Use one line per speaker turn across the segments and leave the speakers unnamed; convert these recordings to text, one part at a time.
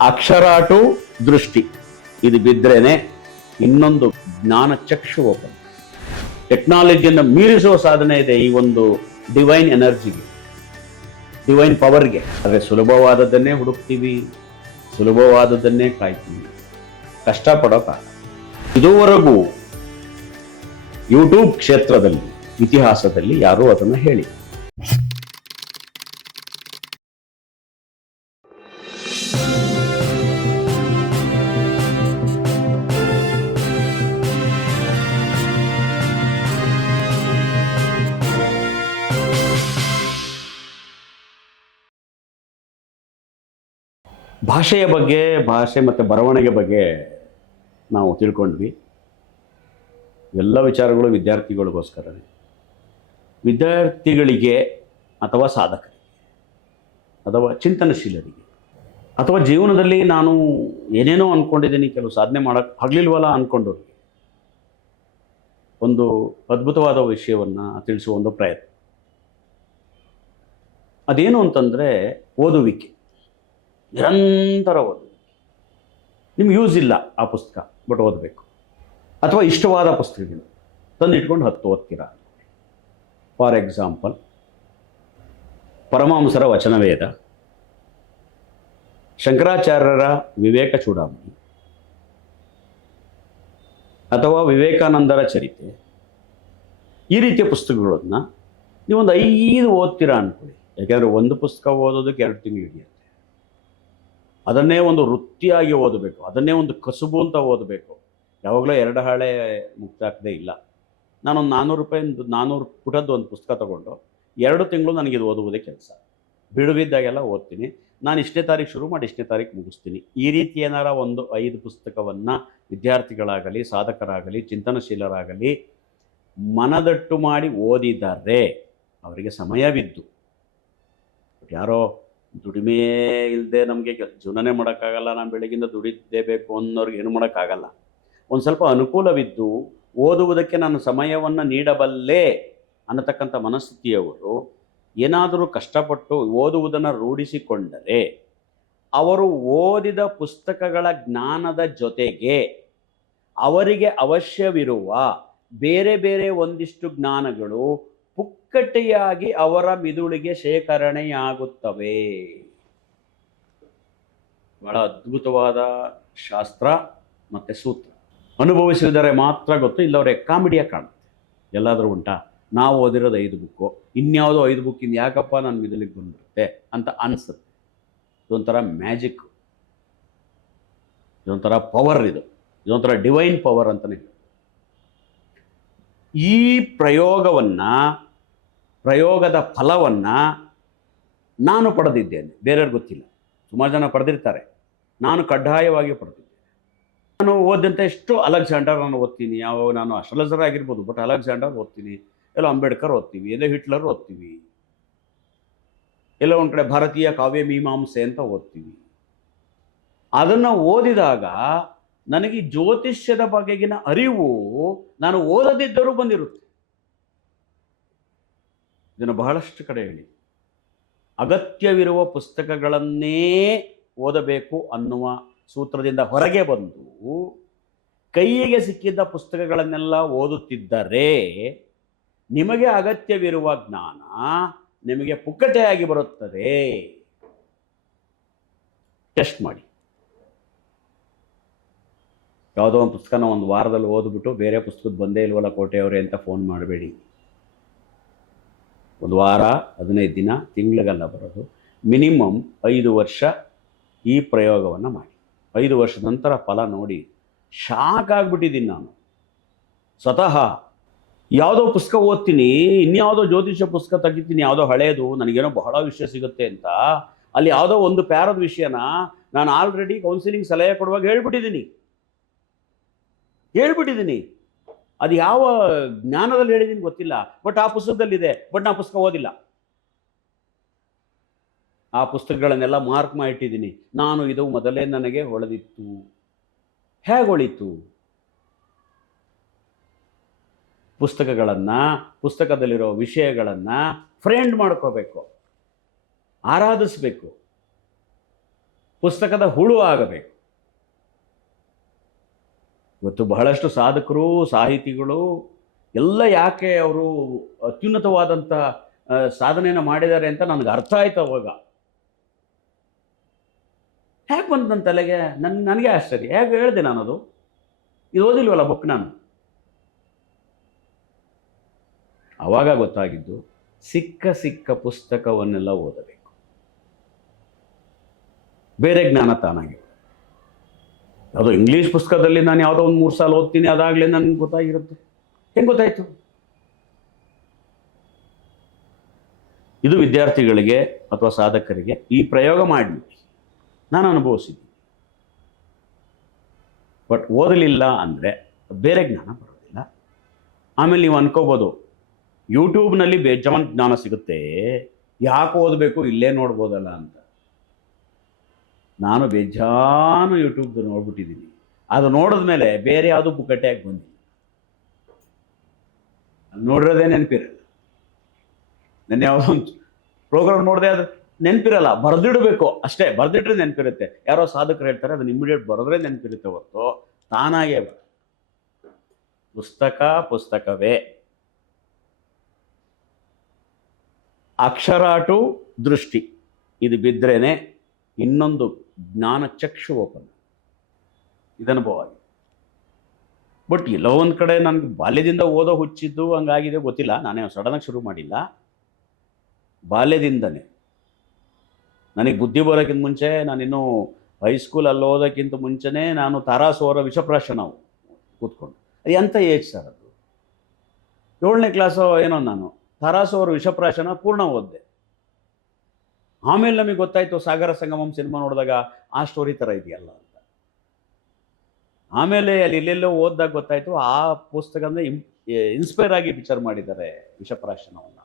ಅಕ್ಷರಾಟು ದೃಷ್ಟಿ. ಇದು ಬಿದ್ರೇನೆ ಇನ್ನೊಂದು ಜ್ಞಾನ ಚಕ್ಷು ಓಪನ್ ಟೆಕ್ನಾಲಜಿಯನ್ನು ಮೀರಿಸುವ ಸಾಧನೆ ಇದೆ ಈ ಒಂದು ಡಿವೈನ್ ಎನರ್ಜಿಗೆ. ಡಿವೈನ್ ಪವರ್ಗೆ. ಆದರೆ ಸುಲಭವಾದದ್ದನ್ನೇ ಹುಡುಕ್ತೀವಿ, ಸುಲಭವಾದದ್ದನ್ನೇ ಕಾಯ್ತೀವಿ. ಕಷ್ಟಪಡೋಕ ಇದುವರೆಗೂ ಯೂಟ್ಯೂಬ್ ಕ್ಷೇತ್ರದಲ್ಲಿ, ಇತಿಹಾಸದಲ್ಲಿ ಯಾರೂ ಅದನ್ನು ಹೇಳಿ ಭಾಷೆಯ ಬಗ್ಗೆ, ಭಾಷೆ ಮತ್ತು ಬರವಣಿಗೆ ಬಗ್ಗೆ ನಾವು ತಿಳ್ಕೊಂಡ್ವಿ. ಎಲ್ಲ ವಿಚಾರಗಳು ವಿದ್ಯಾರ್ಥಿಗಳಿಗೋಸ್ಕರನೇ ವಿದ್ಯಾರ್ಥಿಗಳಿಗೆ ಅಥವಾ ಸಾಧಕರಿಗೆ ಅಥವಾ ಚಿಂತನಶೀಲರಿಗೆ ಅಥವಾ ಜೀವನದಲ್ಲಿ ನಾನು ಏನೇನೋ ಅಂದ್ಕೊಂಡಿದ್ದೀನಿ ಕೆಲವು ಸಾಧನೆ ಮಾಡೋಕ್ಕೆ ಆಗಲಿಲ್ವಲ್ಲ ಅಂದ್ಕೊಂಡವ್ರಿಗೆ ಒಂದು ಅದ್ಭುತವಾದ ವಿಷಯವನ್ನು ತಿಳಿಸುವ ಒಂದು ಪ್ರಯತ್ನ. ಅದೇನು ಅಂತಂದರೆ ಓದುವಿಕೆ. ನಿರಂತರ ಓದು ನಿಮ್ಗೆ ಯೂಸ್ ಇಲ್ಲ ಆ ಪುಸ್ತಕ, ಬಟ್ ಓದಬೇಕು. ಅಥವಾ ಇಷ್ಟವಾದ ಪುಸ್ತಕಗಳು. ತಂದು ಇಟ್ಕೊಂಡು ಹತ್ತು ಓದ್ತೀರ. ಫಾರ್ ಎಕ್ಸಾಂಪಲ್ ಪರಮಾಂಸರ ವಚನವೇದ. ಶಂಕರಾಚಾರ್ಯರ ವಿವೇಕ ಚೂಡಾಮಣಿ. ಅಥವಾ ವಿವೇಕಾನಂದರ ಚರಿತೆ. ಈ ರೀತಿಯ ಪುಸ್ತಕಗಳನ್ನು ನೀವೊಂದು ಐದು ಓದ್ತೀರಾ ಅಂದ್ಕೊಳ್ಳಿ ಯಾಕೆಂದರೆ ಒಂದು ಪುಸ್ತಕ ಓದೋದಕ್ಕೆ ಎರಡು ತಿಂಗಳು ಹಿಡಿಯುತ್ತೆ. ಅದನ್ನೇ ಒಂದು ವೃತ್ತಿಯಾಗಿ ಓದಬೇಕು, ಅದನ್ನೇ ಒಂದು ಕಸುಬು ಅಂತ ಓದಬೇಕು. ಯಾವಾಗಲೂ ಎರಡು ಹಾಳೆ ಮುಕ್ತಾಕದೇ ಇಲ್ಲ. ನಾನೊಂದು ನಾನ್ನೂರು ರೂಪಾಯಿ ನಾನ್ನೂರು ಪುಟದ್ದು ಒಂದು ಪುಸ್ತಕ ತಗೊಂಡು ಎರಡು ತಿಂಗಳು ನನಗಿದು ಓದುವುದೇ ಕೆಲಸ. ಬಿಡುವಿದ್ದಾಗೆಲ್ಲ ಓದ್ತೀನಿ. ನಾನು ಇಷ್ಟನೇ ತಾರೀಕು ಶುರು ಮಾಡಿ ಇಷ್ಟನೇ ತಾರೀಕು ಮುಗಿಸ್ತೀನಿ. ಈ ರೀತಿ ಏನಾರ ಒಂದು ಐದು ಪುಸ್ತಕವನ್ನು ವಿದ್ಯಾರ್ಥಿಗಳಾಗಲಿ, ಸಾಧಕರಾಗಲಿ, ಚಿಂತನಶೀಲರಾಗಲಿ ಮನದಟ್ಟು ಮಾಡಿ ಓದಿದ್ದಾರೆ. ಅವರಿಗೆ ಸಮಯವಿದ್ದು. ಯಾರೋ ದುಡಿಮೆ ಇಲ್ಲದೆ ನಮಗೆ ಜೀವನನೇ ಮಾಡೋಕ್ಕಾಗಲ್ಲ, ನಾನು ಬೆಳಗಿಂದ ದುಡಿದೇಬೇಕು ಅನ್ನೋರಿಗೆ ಏನು ಮಾಡೋಕ್ಕಾಗಲ್ಲ. ಒಂದು ಸ್ವಲ್ಪ ಅನುಕೂಲವಿದ್ದು ಓದುವುದಕ್ಕೆ ನಾನು ಸಮಯವನ್ನು ನೀಡಬಲ್ಲೆ ಅನ್ನತಕ್ಕಂಥ ಮನಸ್ಥಿತಿಯವರು ಏನಾದರೂ ಕಷ್ಟಪಟ್ಟು ಓದುವುದನ್ನು ರೂಢಿಸಿಕೊಂಡರೆ ಅವರು ಓದಿದ ಪುಸ್ತಕಗಳ ಜ್ಞಾನದ ಜೊತೆಗೆ ಅವರಿಗೆ ಅವಶ್ಯವಿರುವ ಬೇರೆ ಬೇರೆ ಒಂದಿಷ್ಟು ಜ್ಞಾನಗಳು ಪುಕ್ಕಟೆಯಾಗಿ ಅವರ ಮಿದುಳಿಗೆ ಶೇಖರಣೆಯಾಗುತ್ತವೆ. ಬಹಳ ಅದ್ಭುತವಾದ ಶಾಸ್ತ್ರ ಮತ್ತು ಸೂತ್ರ. ಅನುಭವಿಸಿದರೆ ಮಾತ್ರ ಗೊತ್ತು, ಇಲ್ಲವರೆ ಕಾಮಿಡಿಯಾಗಿ ಕಾಣುತ್ತೆ. ಎಲ್ಲಾದರೂ ಉಂಟಾ? ನಾವು ಓದಿರೋದು ಐದು ಬುಕ್ಕು ಇನ್ಯಾವುದೋ ಐದು ಬುಕ್ಕಿಂದ ಯಾಕಪ್ಪ ನನ್ನ ಮಿದುಳಿಗೆ ಬಂದ್ಬಿಡುತ್ತೆ ಅಂತ ಅನಿಸುತ್ತೆ. ಇದೊಂಥರ ಮ್ಯಾಜಿಕ್ ಇದೊಂಥರ ಪವರ್ ಇದು. ಇದೊಂಥರ ಡಿವೈನ್ ಪವರ್ ಅಂತಲೇ ಈ ಪ್ರಯೋಗವನ್ನು ಪ್ರಯೋಗದ ಫಲವನ್ನು ನಾನು ಪಡೆದಿದ್ದೇನೆ. ಬೇರೆಯವ್ರಿಗೆ ಗೊತ್ತಿಲ್ಲ. ಸುಮಾರು ಜನ ಪಡೆದಿರ್ತಾರೆ. ನಾನು ಕಡ್ಡಾಯವಾಗಿ ಪಡೆದಿದ್ದೆ ನಾನು ಓದಿದಂಥ ಎಷ್ಟು ಅಲೆಕ್ಸಾಂಡರ್ ನಾನು ಓದ್ತೀನಿ. ಯಾವ ನಾನು ಅಸ್ಟ್ರಲಜರ್ ಆಗಿರ್ಬೋದು, ಬಟ್ ಅಲೆಕ್ಸಾಂಡರ್ ಓದ್ತೀನಿ. ಎಲ್ಲೋ ಅಂಬೇಡ್ಕರ್ ಓದ್ತೀವಿ, ಎಲ್ಲೋ ಹಿಟ್ಲರ್ ಓದ್ತೀವಿ. ಎಲ್ಲೋ ಒಂದು ಕಡೆ ಭಾರತೀಯ ಕಾವ್ಯ ಮೀಮಾಂಸೆ ಅಂತ ಓದ್ತೀವಿ. ಅದನ್ನು ಓದಿದಾಗ ನನಗೆ ಜ್ಯೋತಿಷ್ಯದ ಬಗೆಗಿನ ಅರಿವು ನಾನು ಓದದಿದ್ದರೂ ಬಂದಿರುತ್ತೆ. ಇದನ್ನು ಬಹಳಷ್ಟು ಕಡೆ ಹೇಳಿ. ಅಗತ್ಯವಿರುವ ಪುಸ್ತಕಗಳನ್ನೇ ಓದಬೇಕು ಅನ್ನುವ ಸೂತ್ರದಿಂದ ಹೊರಗೆ ಬಂದು ಕೈಯಿಗೆ ಸಿಕ್ಕಿದ್ದ ಪುಸ್ತಕಗಳನ್ನೆಲ್ಲ ಓದುತ್ತಿದ್ದರೆ ನಿಮಗೆ ಅಗತ್ಯವಿರುವ ಜ್ಞಾನ ನಿಮಗೆ ಪುಕ್ಕಟೆಯಾಗಿ ಬರುತ್ತದೆ. ಟೆಸ್ಟ್ ಮಾಡಿ. ಯಾವುದೋ ಒಂದು ಪುಸ್ತಕನ ಒಂದು ವಾರದಲ್ಲಿ ಓದ್ಬಿಟ್ಟು ಬೇರೆ ಪುಸ್ತಕದ ಬಂದೇ ಇಲ್ವಲ್ಲ ಕೋಟೆಯವರೇ ಅಂತ ಫೋನ್ ಮಾಡಬೇಡಿ. ಒಂದು ವಾರ, ಹದಿನೈದು ದಿನ, ತಿಂಗಳಿಗೆಲ್ಲ ಬರೋದು. ಮಿನಿಮಮ್ ಐದು ವರ್ಷ ಈ ಪ್ರಯೋಗವನ್ನು ಮಾಡಿ. ಐದು ವರ್ಷದ ನಂತರ ಫಲ ನೋಡಿ. ಶಾಕ್ ಆಗಿಬಿಟ್ಟಿದ್ದೀನಿ ನಾನು. ಸ್ವತಃ ಯಾವುದೋ ಪುಸ್ತಕ ಓದ್ತೀನಿ, ಇನ್ಯಾವುದೋ ಜ್ಯೋತಿಷ್ಯ ಪುಸ್ತಕ ತೆಗಿತೀನಿ, ಯಾವುದೋ ಹಳೆಯದು ನನಗೇನೋ ಬಹಳ ವಿಷಯ ಸಿಗುತ್ತೆ ಅಂತ. ಅಲ್ಲಿ ಯಾವುದೋ ಒಂದು ಪ್ಯಾರದ ವಿಷಯನ ನಾನು ಆಲ್ರೆಡಿ ಕೌನ್ಸಿಲಿಂಗ್ ಸಲಹೆ ಕೊಡುವಾಗ ಹೇಳ್ಬಿಟ್ಟಿದ್ದೀನಿ. ಹೇಳ್ಬಿಟ್ಟಿದ್ದೀನಿ. ಅದು ಯಾವ ಜ್ಞಾನದಲ್ಲಿ ಹೇಳಿದ್ದೀನಿ ಗೊತ್ತಿಲ್ಲ ಬಟ್ ಆ ಪುಸ್ತಕದಲ್ಲಿದೆ ಬಟ್ ನಾ ಪುಸ್ತಕ ಓದಿಲ್ಲ. ಆ ಪುಸ್ತಕಗಳನ್ನೆಲ್ಲ ಮಾರ್ಕ್ ಮಾಡಿಟ್ಟಿದ್ದೀನಿ. ನಾನು ಇದು ಮೊದಲೇ ನನಗೆ ಹೊಳೆದಿತ್ತು. ಹೇಗೆ ಹೊಳಿತು? ಪುಸ್ತಕಗಳನ್ನು, ಪುಸ್ತಕದಲ್ಲಿರೋ ವಿಷಯಗಳನ್ನು ಫ್ರೆಂಡ್ ಮಾಡ್ಕೋಬೇಕು, ಆರಾಧಿಸಬೇಕು. ಪುಸ್ತಕದ ಹುಳು ಆಗಬೇಕು. ಇವತ್ತು ಬಹಳಷ್ಟು ಸಾಧಕರು, ಸಾಹಿತಿಗಳು ಎಲ್ಲ ಯಾಕೆ ಅವರು ಅತ್ಯುನ್ನತವಾದಂಥ ಸಾಧನೆಯನ್ನು ಮಾಡಿದ್ದಾರೆ ಅಂತ ನನಗೆ ಅರ್ಥ ಆಯ್ತು ಅವಾಗ. ಹೇಗೆ ಬಂತು ನನ್ನ ತಲೆಗೆ? ನನ್, ನನಗೆ ಆಶ್ಚರ್ಯ. ಹೇಗೆ ಹೇಳಿದೆ ಅದು ಇದು ಓದಿಲ್ವಲ್ಲ ಬುಕ್ ನಾನು? ಅವಾಗ ಗೊತ್ತಾಗಿದ್ದು ಸಿಕ್ಕ ಸಿಕ್ಕ ಪುಸ್ತಕವನ್ನೆಲ್ಲ ಓದಬೇಕು. ಬೇರೆ ಜ್ಞಾನ ತಾನಾಗಿ ಯಾವುದೋ ಇಂಗ್ಲೀಷ್ ಪುಸ್ತಕದಲ್ಲಿ ನಾನು ಯಾವುದೋ ಒಂದು ಮೂರು ಸಾಲ ಓದ್ತೀನಿ, ಅದಾಗಲೇ ನನಗೆ ಗೊತ್ತಾಗಿರುತ್ತೆ. ಹೆಂಗೆ ಗೊತ್ತಾಯ್ತು? ಇದು ವಿದ್ಯಾರ್ಥಿಗಳಿಗೆ ಅಥವಾ ಸಾಧಕರಿಗೆ ಈ ಪ್ರಯೋಗ ಮಾಡಿ ನಾನು ಅನುಭವಿಸಿದ್ದೀನಿ. ಬಟ್ ಓದಲಿಲ್ಲ ಅಂದರೆ ಬೇರೆ ಜ್ಞಾನ ಬರೋದಿಲ್ಲ. ಆಮೇಲೆ ನೀವು ಅನ್ಕೋಬೋದು ಯೂಟ್ಯೂಬ್ನಲ್ಲಿ ಬೇಜಾನ್ ಜ್ಞಾನ ಸಿಗುತ್ತೆ. ಯಾಕೆ ಓದಬೇಕು? ಇಲ್ಲೇ ನೋಡ್ಬೋದಲ್ಲ ಅಂತ. ನಾನು ಬೇಜಾನು ಯೂಟ್ಯೂಬ್ದು ನೋಡ್ಬಿಟ್ಟಿದ್ದೀನಿ. ಅದು ನೋಡಿದ ಮೇಲೆ ಬೇರೆ ಯಾವುದು ಬುಕ್ಕಟ್ಟೆಯಾಗಿ ಬಂದಿಲ್ಲ ನೋಡಿರೋದೇ ನೆನಪಿರಲ್ಲ. ನನ್ನ ಯಾವುದೋ ಒಂದು ಪ್ರೋಗ್ರಾಮ್ ನೋಡಿದೆ ಅದು ನೆನಪಿರಲ್ಲ, ಬರೆದಿಡಬೇಕು ಅಷ್ಟೇ, ಬರೆದಿಟ್ರೆ ನೆನಪಿರುತ್ತೆ. ಯಾರೋ ಸಾಧಕರು ಹೇಳ್ತಾರೆ ಅದನ್ನ ಇಮಿಡಿಯೇಟ್ ಬರೆದ್ರೆ ನೆನಪಿರುತ್ತೆ ಹೊರತು, ತಾನಾಗೇ ಪುಸ್ತಕ ಪುಸ್ತಕವೇ. ಅಕ್ಷರಾಟು ದೃಷ್ಟಿ. ಇದು ಬಿದ್ರೇನೆ ಇನ್ನೊಂದು ಜ್ಞಾನ ಚಕ್ಷು ಓಪನ್. ಇದನುಭವ ಆಗಿದೆ. ಬಟ್ ಎಲ್ಲೋ ಒಂದು ಕಡೆ ನನಗೆ ಬಾಲ್ಯದಿಂದ ಓದೋ ಹುಚ್ಚಿದ್ದು ಹಂಗಾಗಿದೆ ಗೊತ್ತಿಲ್ಲ. ನಾನೇ ಸಡನ್ನಾಗಿ ಶುರು ಮಾಡಿಲ್ಲ. ಬಾಲ್ಯದಿಂದನೇ. ನನಗೆ ಬುದ್ಧಿ ಬರೋಕ್ಕಿಂತ ಮುಂಚೆ, ನಾನಿನ್ನೂ ಹೈಸ್ಕೂಲಲ್ಲಿ ಓದೋಕ್ಕಿಂತ ಮುಂಚೆನೇ ನಾನು ತಾರಾಸೋರ ವಿಷಪ್ರಾಶ ನಾವು ಕೂತ್ಕೊಂಡು. ಅದು ಎಂಥ ಏಜ್ ಸರ್ ಅದು? ಏಳನೇ ಕ್ಲಾಸು ಏನೋ ನಾನು. ತಾರಾಸೋರ ವಿಷಪ್ರಾಶನ ಪೂರ್ಣ ಓದಿದೆ. ಆಮೇಲೆ ನಮಗೆ ಗೊತ್ತಾಯಿತು ಸಾಗರ ಸಂಗಮಂ ಸಿನಿಮಾ ನೋಡಿದಾಗ ಆ ಸ್ಟೋರಿ ಥರ ಇದೆಯಲ್ಲ ಅಂತ. ಆಮೇಲೆ ಅಲ್ಲಿ ಎಲ್ಲೆಲ್ಲೋ ಓದಿದಾಗ ಗೊತ್ತಾಯಿತು ಆ ಪುಸ್ತಕದಿಂದ ಇಂ ಇನ್ಸ್ಪೈರ್ ಆಗಿ ಪಿಕ್ಚರ್ ಮಾಡಿದ್ದಾರೆ ವಿಷಪ್ರಾಶನವನ್ನು.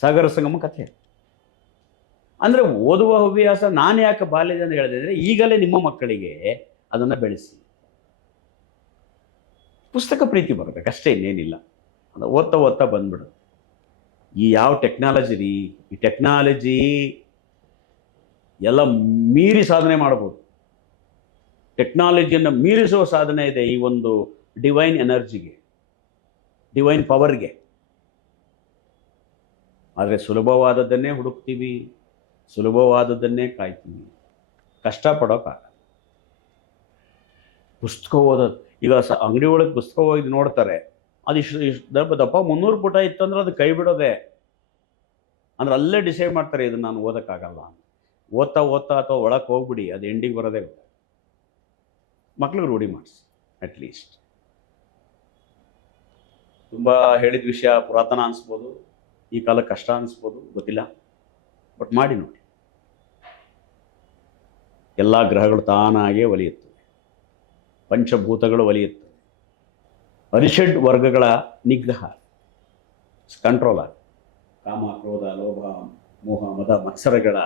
ಸಾಗರ ಸಂಗಮ ಕಥೆ. ಅಂದರೆ ಓದುವ ಹವ್ಯಾಸ ನಾನು ಯಾಕೆ ಬಾಲ್ಯದಿಂದ ಹೇಳಿದ್ರೆ ಈಗಲೇ ನಿಮ್ಮ ಮಕ್ಕಳಿಗೆ ಅದನ್ನು ಬೆಳೆಸಿ. ಪುಸ್ತಕ ಪ್ರೀತಿ ಬರಬೇಕು ಅಷ್ಟೇ ಇನ್ನೇನಿಲ್ಲ. ಅದು ಓದ್ತಾ ಓದ್ತಾ ಬಂದ್ಬಿಡು ಈ ಯಾವ ಟೆಕ್ನಾಲಜಿ ರೀ? ಈ ಟೆಕ್ನಾಲಜಿ ಎಲ್ಲ ಮೀರಿ ಸಾಧನೆ ಮಾಡ್ಬೋದು ಟೆಕ್ನಾಲಜಿಯನ್ನು ಮೀರಿಸುವ ಸಾಧನೆ ಇದೆ ಈ ಒಂದು ಡಿವೈನ್ ಎನರ್ಜಿಗೆ ಡಿವೈನ್ ಪವರ್ಗೆ ಆದರೆ ಸುಲಭವಾದದ್ದನ್ನೇ ಹುಡುಕ್ತೀವಿ, ಸುಲಭವಾದದ್ದನ್ನೇ ಕಾಯ್ತೀವಿ. ಕಷ್ಟಪಡೋಕ್ಕಾಗಲ್ಲ ಪುಸ್ತಕ ಓದೋದು, ಈಗ ಸ ಅಂಗಡಿ ಒಳಗೆ ಪುಸ್ತಕ ಓದಿ ನೋಡ್ತಾರೆ. ಅದು ಇಷ್ಟು ಇಷ್ಟು ದಪ್ಪ ಮುನ್ನೂರು ಪುಟ ಇತ್ತಂದ್ರೆ ಅದು ಕೈ ಬಿಡೋದೆ. ಅಂದ್ರೆ ಅಲ್ಲೇ ಡಿಸೈಡ್ ಮಾಡ್ತಾರೆ ಇದನ್ನು ನಾನು ಓದೋಕ್ಕಾಗಲ್ಲ ಓದ್ತಾ ಓದ್ತಾ ಅಥವಾ ಒಳಕ್ಕೆ ಹೋಗ್ಬಿಡಿ, ಅದು ಎಂಡಿಗೆ ಬರೋದೇ ಗೊತ್ತ? ಮಕ್ಳಿಗೆ ರೂಢಿ ಮಾಡಿಸಿ ಅಟ್ಲೀಸ್ಟ್ ತುಂಬ ಹೇಳಿದ ವಿಷಯ, ಪುರಾತನ ಅನಿಸ್ಬೋದು, ಈ ಕಾಲ ಕಷ್ಟ ಅನಿಸ್ಬೋದು, ಗೊತ್ತಿಲ್ಲ. ಬಟ್ ಮಾಡಿ ನೋಡಿ. ಎಲ್ಲ ಗ್ರಹಗಳು ತಾನಾಗೇ ಒಲಿಯುತ್ತವೆ. ಪಂಚಭೂತಗಳು ಒಲಿಯುತ್ತವೆ. ಅರಿಷಡ್ ವರ್ಗಗಳ ನಿಗ್ರಹ ಕಂಟ್ರೋಲ್ ಆಗ ಕಾಮ ಕ್ರೋಧ ಲೋಭ, ಮೋಹ, ಮದ, ಮತ್ಸರಗಳ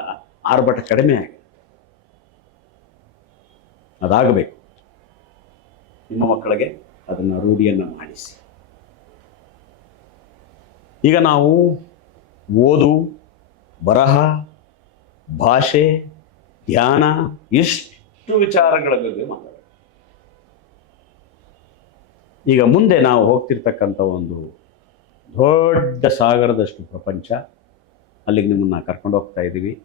ಆರ್ಭಟ ಕಡಿಮೆ ಆಗಿದೆ. ಅದಾಗಬೇಕು. ನಿಮ್ಮ ಮಕ್ಕಳಿಗೆ ಅದನ್ನು ರೂಢಿಯನ್ನು ಮಾಡಿಸಿ. ಈಗ ನಾವು ಓದು, ಬರಹ, ಭಾಷೆ, ಧ್ಯಾನ, ಇಷ್ಟು ವಿಚಾರಗಳ ಬಗ್ಗೆ ಮಾತಾಡೋದು ಈಗ ಮುಂದೆ ನಾವು ಹೋಗ್ತಿರ್ತಕ್ಕಂಥ ಒಂದು ದೊಡ್ಡ ಸಾಗರದಷ್ಟು ಪ್ರಪಂಚ, ಅಲ್ಲಿಗೆ ನಿಮ್ಮನ್ನು ಕರ್ಕೊಂಡು ಹೋಗ್ತಾ ಇದ್ದೀವಿ.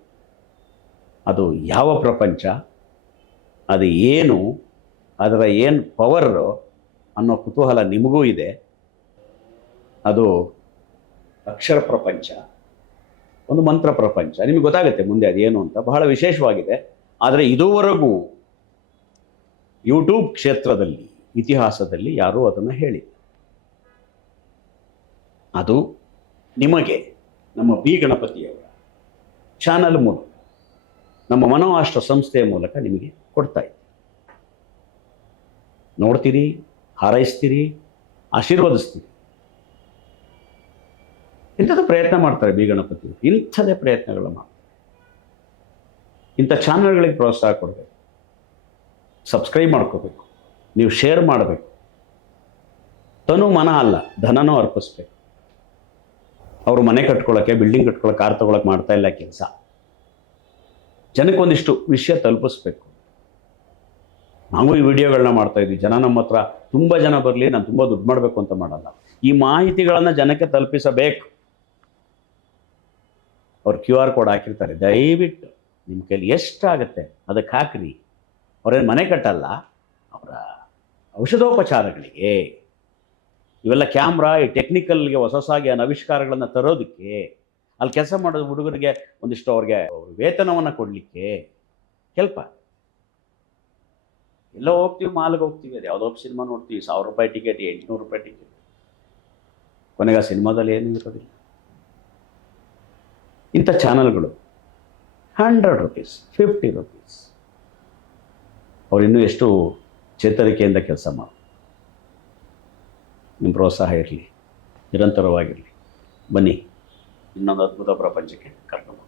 ಅದು ಯಾವ ಪ್ರಪಂಚ? ಅದು ಏನು? ಅದರ ಏನು ಪವರ್ ಅನ್ನೋ ಕುತೂಹಲ ನಿಮಗೂ ಇದೆ. ಅದು ಅಕ್ಷರ ಪ್ರಪಂಚ, ಒಂದು ಮಂತ್ರ ಪ್ರಪಂಚ. ನಿಮಗೆ ಗೊತ್ತಾಗುತ್ತೆ ಮುಂದೆ ಅದೇನು ಅಂತ. ಬಹಳ ವಿಶೇಷವಾಗಿದೆ. ಆದರೆ ಇದುವರೆಗೂ ಯೂಟ್ಯೂಬ್ ಕ್ಷೇತ್ರದಲ್ಲಿ ಇತಿಹಾಸದಲ್ಲಿ ಯಾರೂ ಅದನ್ನು ಹೇಳಿ ಅದು ನಿಮಗೆ, ನಮ್ಮ ಬಿ ಗಣಪತಿಯವರ ಚಾನಲ್ ಮೂಲಕ, ನಮ್ಮ ಮನೋರಾಷ್ಟ್ರ ಸಂಸ್ಥೆಯ ಮೂಲಕ ನಿಮಗೆ ಕೊಡ್ತಾ ಇದೆ ನೋಡ್ತೀರಿ, ಹಾರೈಸ್ತೀರಿ, ಆಶೀರ್ವದಿಸ್ತೀರಿ. ಇಂಥದ್ದು ಪ್ರಯತ್ನ ಮಾಡ್ತಾರೆ ಬಿ ಗಣಪತಿ ಇಂಥದೇ ಪ್ರಯತ್ನಗಳು ಮಾಡ್ತಾರೆ. ಇಂಥ ಚಾನಲ್ಗಳಿಗೆ ಪ್ರೋತ್ಸಾಹ ಕೊಡಬೇಕು. ಸಬ್ಸ್ಕ್ರೈಬ್ ಮಾಡ್ಕೋಬೇಕು. ನೀವು ಶೇರ್ ಮಾಡಬೇಕು. ತನು ಮನ ಅಲ್ಲ, ಧನನೂ ಅರ್ಪಿಸ್ಬೇಕು. ಅವರು ಮನೆ ಕಟ್ಕೊಳ್ಳೋಕ್ಕೆ ಬಿಲ್ಡಿಂಗ್ ಕಟ್ಕೊಳ್ಳೋಕೆ ಕಾರ್ ತೊಗೊಳಕ್ಕೆ ಮಾಡ್ತಾ ಇಲ್ಲ ಕೆಲಸ. ಜನಕ್ಕೆ ಒಂದಿಷ್ಟು ವಿಷಯ ತಲುಪಿಸ್ಬೇಕು. ನಾವು ಈ ವಿಡಿಯೋಗಳನ್ನ ಮಾಡ್ತಾ ಇದ್ವಿ. ಜನ ನಮ್ಮ ಹತ್ರ ತುಂಬ ಜನ ಬರಲಿ, ನಾನು ತುಂಬ ದುಡ್ಡು ಮಾಡಬೇಕು ಅಂತ ಮಾಡಲ್ಲ. ಈ ಮಾಹಿತಿಗಳನ್ನು ಜನಕ್ಕೆ ತಲುಪಿಸಬೇಕು. ಅವ್ರು ಕ್ಯೂ ಆರ್ ಕೋಡ್ ಹಾಕಿರ್ತಾರೆ. ದಯವಿಟ್ಟು ನಿಮ್ಮ ಕೈಲಿ ಎಷ್ಟಾಗುತ್ತೆ, ಅದಕ್ಕೆ ಹಾಕ್ರಿ. ಅವ್ರೇನು ಮನೆ ಕಟ್ಟಲ್ಲ, ಅವರ ಔಷಧೋಪಚಾರಗಳಿಗೆ. ಇವೆಲ್ಲ ಕ್ಯಾಮ್ರಾ, ಈ ಟೆಕ್ನಿಕಲ್ಗೆ ಹೊಸ ಹೊಸಾಗಿ ಆವಿಷ್ಕಾರಗಳನ್ನು ತರೋದಕ್ಕೆ, ಅಲ್ಲಿ ಕೆಲಸ ಮಾಡೋ ಹುಡುಗರಿಗೆ ಒಂದಿಷ್ಟು ಅವ್ರಿಗೆ ವೇತನವನ್ನು ಕೊಡಲಿಕ್ಕೆ ಹೆಲ್ಪ ಎಲ್ಲ ಹೋಗ್ತೀವಿ, ಮಾಲ್ಗೆ ಹೋಗ್ತೀವಿ, ಅದು ಯಾವುದೋ ಸಿನಿಮಾ ನೋಡ್ತೀವಿ, ಸಾವಿರ ರೂಪಾಯಿ ಟಿಕೆಟ್ ಎಂಟುನೂರು ರೂಪಾಯಿ ಟಿಕೆಟ್ ಕೊನೆಗೆ ಆ ಸಿನಿಮಾದಲ್ಲಿ ಏನೂ ಇರೋದಿಲ್ಲ. ಇಂಥ ಚಾನಲ್ಗಳು ಹಂಡ್ರೆಡ್ ರುಪೀಸ್ ಫಿಫ್ಟಿ ರುಪೀಸ್ ಅವ್ರು ಇನ್ನೂ ಎಷ್ಟು ಚೇತರಿಕೆಯಿಂದ ಕೆಲಸ ಮಾಡಿ. ನಿಮ್ಮ ಪ್ರೋತ್ಸಾಹ ಇರಲಿ ನಿರಂತರವಾಗಿರಲಿ. ಬನ್ನಿ ಇನ್ನೊಂದು ಅದ್ಭುತ ಪ್ರಪಂಚಕ್ಕೆ ಕರ್ಕೊಂಡು